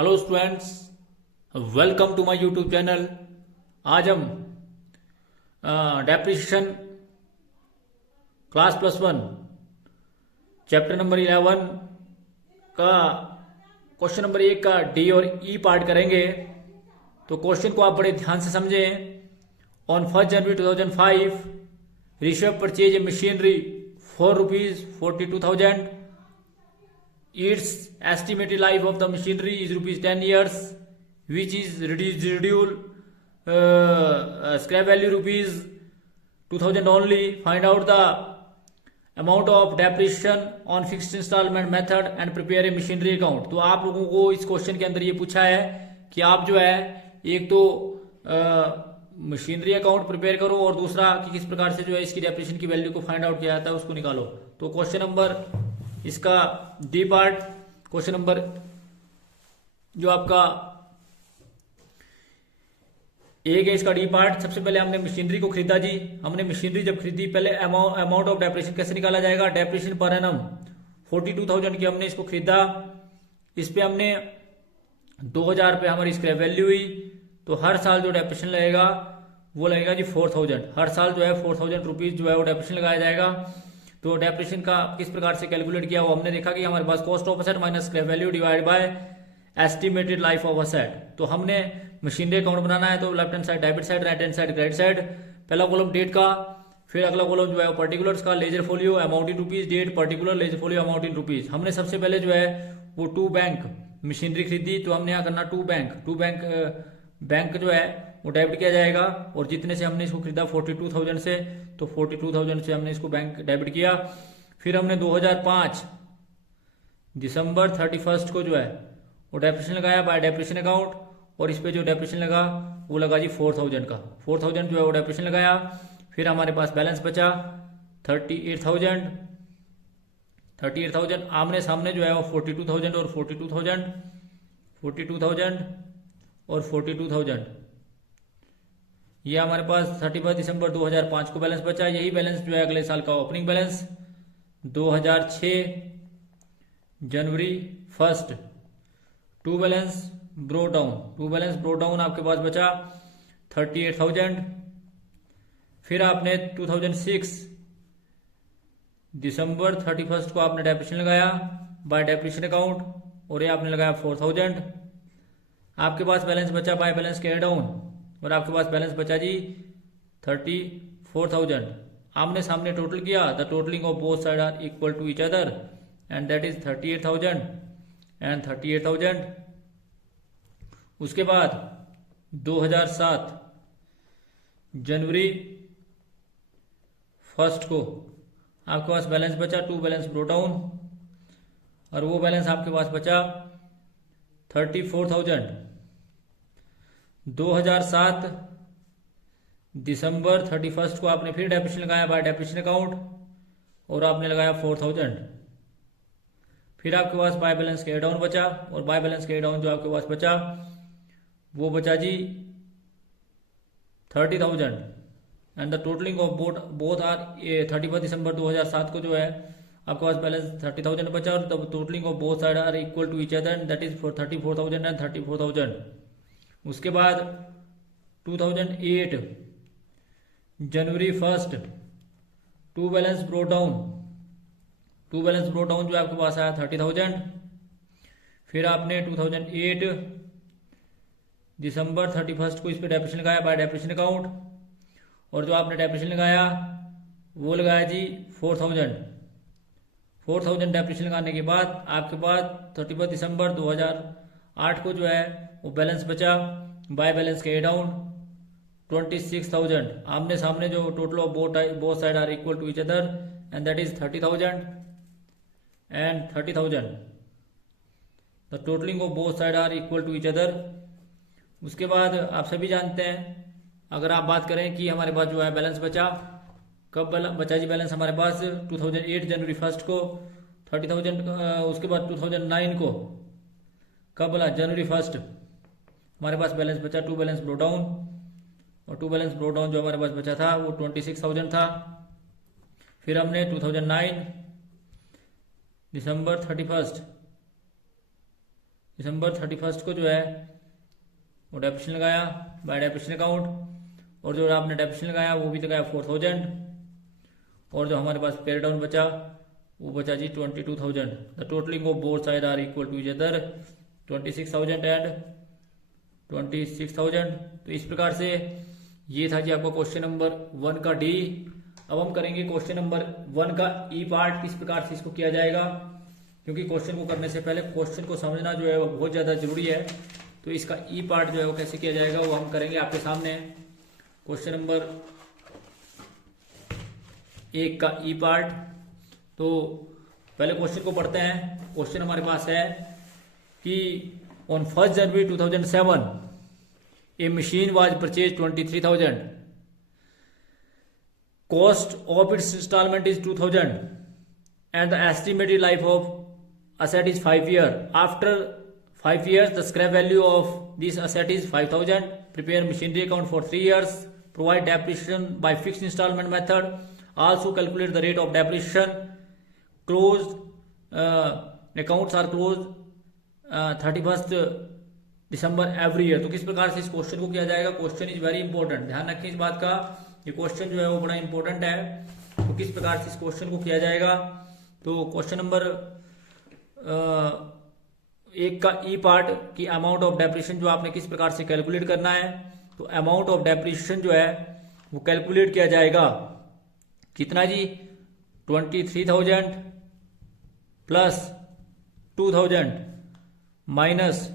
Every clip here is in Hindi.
Hello students, welcome to my YouTube channel. आज हम डेप्रिसिएशन क्लास +1 चैप्टर नंबर 11 का क्वेश्चन नंबर 1 का डी और ई पार्ट करेंगे। तो क्वेश्चन को आप बड़े ध्यान से समझें। On 1 January 2005 Rishabh purchase a machinery for ₹42,000। Its estimated life of the machinery is ₹10 years, which is residual scrap value ₹2,000 only. Find out the amount of depreciation on fixed installment method and prepare a machinery account। तो आप लोगों को इस क्वेश्चन के अंदर ये पूछा है कि आप जो है एक तो मशीनरी अकाउंट प्रिपेयर करो और दूसरा कि किस प्रकार से जो है इसकी डेप्रिसिएशन की वैल्यू को फाइंड आउट किया जाता है उसको निकालो। तो क्वेश्चन नंबर इसका डी पार्ट, क्वेश्चन नंबर जो आपका एक है इसका डी पार्ट। सबसे पहले हमने मशीनरी को खरीदा जी। हमने मशीनरी जब खरीदी, पहले अमाउंट ऑफ डेप्रिसिएशन कैसे निकाला जाएगा। डेप्रिसिएशन पर एनम 42,000 की हमने इसको खरीदा। इस पे हमने 2,000 रुपये हमारी स्क्रैप वैल्यू हुई। तो हर साल जो डेप्रिसिएशन लगेगा वो लगेगा जी 4,000। हर साल जो है 4,000 रुपीज जो है वो डेप्रिसिएशन लगाया जाएगा। तो डेप्रिसिएशन का किस प्रकार से कैलकुलेट किया वो हमने देखा कि हमारे पास cost of asset minus scrap value divide by estimated life of asset. तो हमने मशीनरी अकाउंट बनाना है तो left hand side debit side, right hand side credit side. पहला कॉलम डेट का, फिर अगला कॉलम जो है पर्टिकुलर्स का, ledger folio amount in rupees, date particular, ledger folio amount in rupees. हमने सबसे पहले जो है वो 2 बैंक मशीनरी खरीदी। तो हमने यहाँ करना 2 बैंक जो है वो डेबिट किया जाएगा। और जितने से हमने इसको खरीदा 42,000 से, तो 42,000 से हमने इसको बैंक डेबिट किया। फिर हमने 2005 दिसंबर 31 को जो है वो डेप्रिसिएशन लगाया बाय डेप्रिसिएशन अकाउंट। और इस पे जो डेप्रिसिएशन लगा वो लगा जी 4,000 का। 4,000 जो है वो डेप्रिसिएशन लगाया। फिर हमारे पास बैलेंस बचा 38,000। आमने सामने जो है वो 42,000 और 42,000 ये हमारे पास 31 दिसंबर 2005 को बैलेंस बचा। यही बैलेंस जो है अगले साल का ओपनिंग बैलेंस 2006 जनवरी 1 टू बैलेंस ब्रोट डाउन आपके पास बचा 38,000। फिर आपने 2006 दिसंबर 31 को आपने डेप्रिसिएशन लगाया बाय डेप्रिसिएशन अकाउंट और ये आपने लगाया 4,000। आपके पास बैलेंस बचा बाय बैलेंस कैरी डाउन और आपके पास बैलेंस बचा जी 34,000। आमने सामने टोटल किया, the totalling of both side are equal to each other and that is 38,000 and 38,000। उसके बाद 2007 जनवरी 1 को आपके पास बैलेंस बचा 2 बैलेंस ब्रो डाउन और वो बैलेंस आपके पास बचा 34,000। 2007 दिसंबर 31 को आपने फिर डेप्रिसिएशन लगाया बाय डेप्रिसिएशन अकाउंट और आपने लगाया 4,000। फिर आपके पास बाय बैलेंस कैरी डाउन बचा और बाय बैलेंस कैरी डाउन जो आपके पास बचा वो बचा जी 30,000 and the totalling of both are 31 दिसंबर 2007 को जो है आपके पास बैलेंस 30,000 बचा और the totalling of both side are equal to each other and that is 34,000 and 34,000। उसके बाद 2008 जनवरी 1 टू बैलेंस ब्रो डाउन जो आपके पास आया 30,000। फिर आपने 2008 दिसंबर 31 को इस पे डेप्रिसिएशन लगाया बाय डेप्रिसिएशन अकाउंट और जो आपने डेप्रिसिएशन लगाया वो लगाया जी 4,000 डेप्रिसिएशन लगाने के बाद आपके पास 31 दिसंबर 2008 को जो है वो बैलेंस बचा बाय बैलेंस कैरी डाउन 26,000। आमने सामने जो total of both side are equal to each other and that is 30,000 and 30,000। The totalling of both side are equal to each other. उसके बाद आप सभी जानते हैं, अगर आप बात करें कि हमारे पास जो है बैलेंस बचा, कब बचा जी बैलेंस हमारे पास 2008 जनवरी 1 को 30,000। उसके बाद 2009 को कब बोला जनवरी 1 हमारे पास बैलेंस बचा 2 बैलेंस ब्रो डाउन और 2 बैलेंस ब्रो डाउन जो हमारे पास बचा था वो 26,000 था। फिर हमने 2009 दिसंबर 31 दिसंबर 31 को जो है वो डेप्रिसिएशन लगाया बाय डेप्रिसिएशन अकाउंट, और जो आपने डेप्रिसिएशन लगाया वो भी लगाया 4000, और जो हमारे पास पेयर डाउन बचा वो बचा जी 22,000। The totalling of both side are equal to each other 26,000 and 26,000। तो इस प्रकार से ये था जी आपका क्वेश्चन नंबर 1 का डी। अब हम करेंगे क्वेश्चन नंबर 1 का ई पार्ट, किस प्रकार से इसको किया जाएगा, क्योंकि क्वेश्चन को करने से पहले क्वेश्चन को समझना जो है वो बहुत ज्यादा जरूरी है। तो इसका ई पार्ट जो है वो कैसे किया जाएगा वो हम करेंगे आपके सामने। क्वेश्चन नंबर 1 का ई पार्ट, तो पहले क्वेश्चन को पढ़ते हैं। क्वेश्चन हमारे पास है कि on 1 January 2007 a machine was purchase 23,000, cost of its installment is 2,000 and the estimated life of asset is 5 years. After 5 years the scrap value of this asset is 5,000. Prepare machinery account for 3 years. Provide depreciation by fixed installment method. Also calculate the rate of depreciation. Closed accounts are closed 31st December every year. तो किस प्रकार से इस क्वेश्चन को किया जाएगा, क्वेश्चन इज वेरी इंपॉर्टेंट, ध्यान रखें इस बात का, ये क्वेश्चन जो है वो बड़ा इंपॉर्टेंट है। तो किस प्रकार से इस क्वेश्चन को किया जाएगा, तो क्वेश्चन नंबर 1 का ई पार्ट की अमाउंट ऑफ डेप्रिसिएशन जो आपने किस प्रकार से कैलकुलेट करना है। तो अमाउंट ऑफ डेप्रिसिएशन जो है वो कैलकुलेट किया जाएगा कितना जी, 23,000 प्लस 2,000 माइनस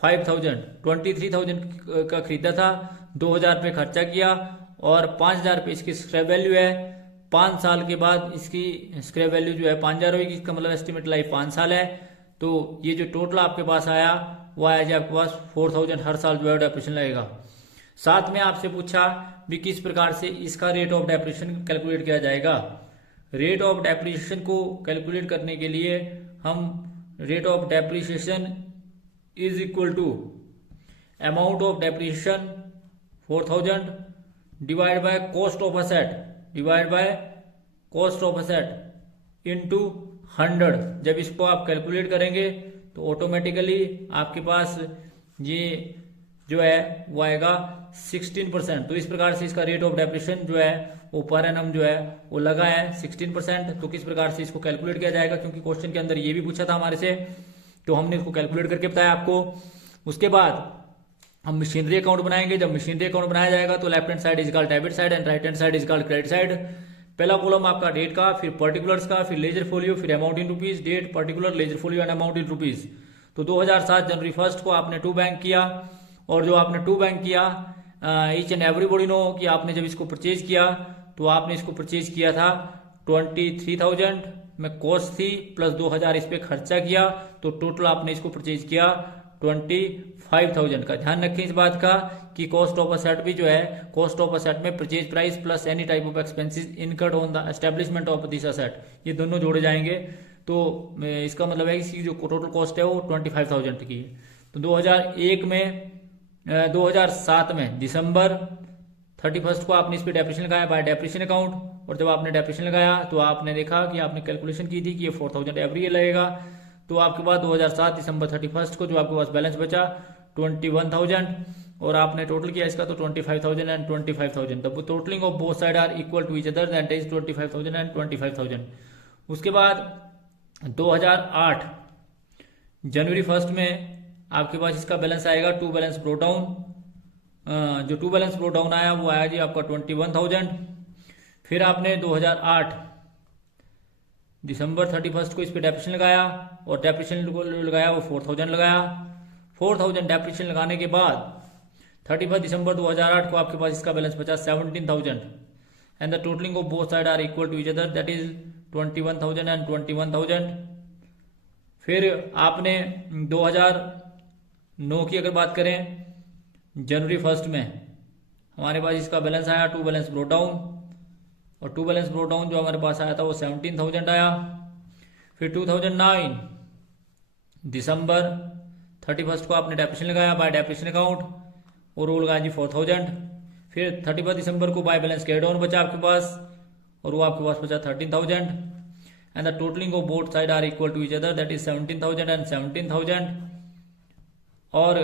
5,000। 23,000 का खरीदा था, 2,000 रुपये खर्चा किया और 5,000 रुपये इसकी स्क्रैप वैल्यू है। 5 साल के बाद इसकी स्क्रैप वैल्यू जो है 5,000 होगी, इसका मतलब एस्टिमेट लाइफ 5 साल है। तो ये जो टोटल आपके पास आया वो आया जी आपके पास 4,000 हर साल जो है डेप्रिसिएशन लगेगा। साथ में आपसे पूछा भी किस प्रकार से इसका रेट ऑफ डेप्रिसिएशन कैलकुलेट किया जाएगा। रेट ऑफ डेप्रिसिएशन को कैलकुलेट करने के लिए हम rate of depreciation is equal to amount of depreciation 4,000 divide by cost of asset divide by cost of asset into 100। जब इसको आप कैलकुलेट करेंगे तो ऑटोमेटिकली आपके पास ये जो है वो आएगा 16%। तो इस प्रकार से इसका रेट ऑफ डेप्रिसिएशन जो है वो पर एनम जो है वो लगा है 16%। तो किस प्रकार से इसको कैलकुलेट किया जाएगा, क्योंकि क्वेश्चन के अंदर ये भी पूछा था हमारे से, तो हमने इसको कैलकुलेट करके बताया आपको। उसके बाद हम मशीनरी अकाउंट बनाएंगे। जब मशीनरी अकाउंट बनाया जाएगा तो left hand side is called debit side and right hand side is called credit side. पहला कॉलम आपका डेट का, फिर पर्टिकुलर्स का, फिर लेजर फोलियो, फिर amount in rupees, date, particular, ledger folio and amount in rupees. तो 2007 जनवरी 1 को आपने 2 बैंक किया, और जो आपने 2 बैंक किया ईच एंड एवरीबॉडी नो कि आपने जब इसको परचेज किया तो आपने इसको परचेज किया था 23,000 में कॉस्ट थी, प्लस 2,000 इस पे खर्चा किया, तो टोटल आपने इसको परचेज किया 25,000 का। ध्यान रखें इस बात का कि कॉस्ट ऑफ असेट भी जो है, कॉस्ट ऑफ असेट में purchase price plus any type of expenses incurred on the establishment of this asset, ये दोनों जोड़े जाएंगे। तो इसका मतलब है कि इसकी जो टोटल कॉस्ट है वो 25,000 की है। तो 2007 में दिसंबर 31 को आपने इस पे डेप्रिसिएशन लगाया बाय डेप्रिसिएशन अकाउंट, और जब आपने डेप्रिसिएशन लगाया तो आपने देखा कि आपने कैलकुलेशन की थी कि ये 4,000 एवरी ईयर लगेगा। तो आपके पास 2007 दिसंबर 31 को जो आपके पास बैलेंस बचा 21,000, और आपने टोटल किया इसका तो 25,000 and 25,000। The totalling of both side are equal to each other, that is 25,000 and 25,000। उसके बाद 2008 जनवरी 1 में आपके पास इसका बैलेंस आएगा 2 बैलेंस ब्रोट डाउन। जो 2 बैलेंस ब्रोट डाउन आया वो आया जी आपका 21,000। फिर आपने 2008 दिसंबर 31 को इस पे डेप्रिसिएशन लगाया, और डेप्रिसिएशन लगाया वो 4,000 लगाया। 4,000 डेप्रिसिएशन लगाने के बाद 31 दिसंबर 2008 को आपके पास इसका बैलेंस बचा 17,000 and the totalling of both side are equal to each other, that is 21,000 and 21,000। फिर आपने 2009 की अगर बात करें, जनवरी 1 में हमारे पास इसका बैलेंस आया 2 बैलेंस ब्रोट डाउन, और 2 बैलेंस ब्रोट डाउन जो हमारे पास आया था वो 17,000 आया। फिर 2009 दिसंबर 31 को आपने डेप्रिसिएशन लगाया बाय डेप्रिसिएशन अकाउंट, और वो लगाया जी 4,000। फिर 31 दिसंबर को बाय बैलेंस कैरी डाउन बचा आपके पास, और वो आपके पास बचा 13,000 and the totalling of both side are equal to each other, that is 17,000 and 17,000। और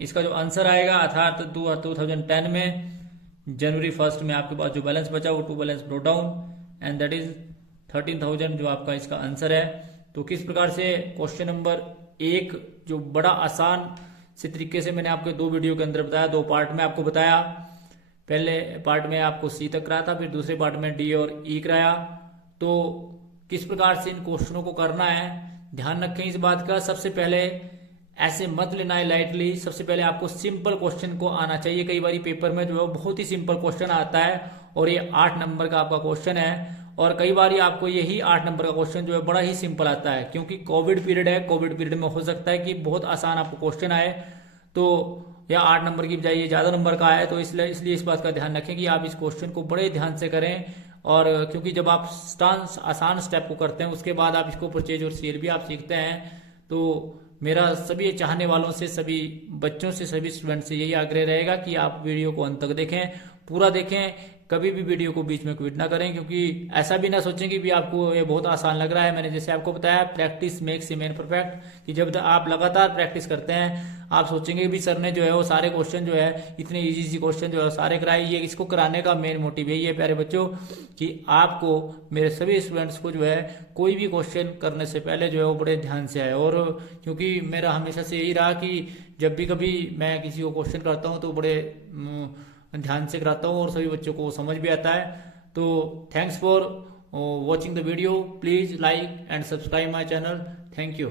इसका जो आंसर आएगा अर्थात 2010 में जनवरी 1 में आपके पास जो बैलेंस बचा वो to balance brought down and that is 13,000 जो आपका इसका आंसर है। तो किस प्रकार से क्वेश्चन नंबर 1 जो बड़ा आसान से तरीके से मैंने आपके 2 वीडियो के अंदर बताया, 2 पार्ट में आपको बताया। पहले पार्ट में आपको सी तक कराया था, फिर दूसरे पार्ट में डी और ई कराया। तो किस प्रकार से इन क्वेश्चनों को करना है ध्यान रखें इस बात का। सबसे पहले ऐसे मत लेना है लाइटली, सबसे पहले आपको सिंपल क्वेश्चन को आना चाहिए। कई बार पेपर में जो है बहुत ही सिंपल क्वेश्चन आता है और ये 8 नंबर का आपका क्वेश्चन है, और कई बार आपको यही 8 नंबर का क्वेश्चन जो है बड़ा ही सिंपल आता है, क्योंकि कोविड पीरियड है। कोविड पीरियड में हो सकता है कि बहुत आसान आपको क्वेश्चन आए, तो या 8 नंबर की बजाय ये ज्यादा नंबर का आए। तो इसलिए इस बात का ध्यान रखें कि आप इस क्वेश्चन को बड़े ध्यान से करें। और क्योंकि जब आप आसान स्टेप को करते हैं उसके बाद आप इसको परचेज और सेल भी आप सीखते हैं। तो मेरा सभी चाहने वालों से, सभी बच्चों से, सभी स्टूडेंट से यही आग्रह रहेगा कि आप वीडियो को अंत तक देखें, पूरा देखें, कभी भी वीडियो को बीच में क्विट ना करें। क्योंकि ऐसा भी ना सोचें कि भी आपको ये बहुत आसान लग रहा है। मैंने जैसे आपको बताया practice makes a man perfect, कि जब आप लगातार प्रैक्टिस करते हैं आप सोचेंगे भी सर ने जो है वो सारे क्वेश्चन जो है इतने इजी क्वेश्चन जो है सारे कराए। ये इसको कराने का मेन मोटिव यही है प्यारे बच्चों कि आपको, मेरे सभी स्टूडेंट्स को जो है कोई भी क्वेश्चन करने से पहले जो है वो बड़े ध्यान से आए। और क्योंकि मेरा हमेशा से यही रहा कि जब भी कभी मैं किसी को क्वेश्चन करता हूँ तो बड़े ध्यान से कराता हूँ और सभी बच्चों को समझ भी आता है। तो thanks for watching the video, please like and subscribe my channel. Thank you.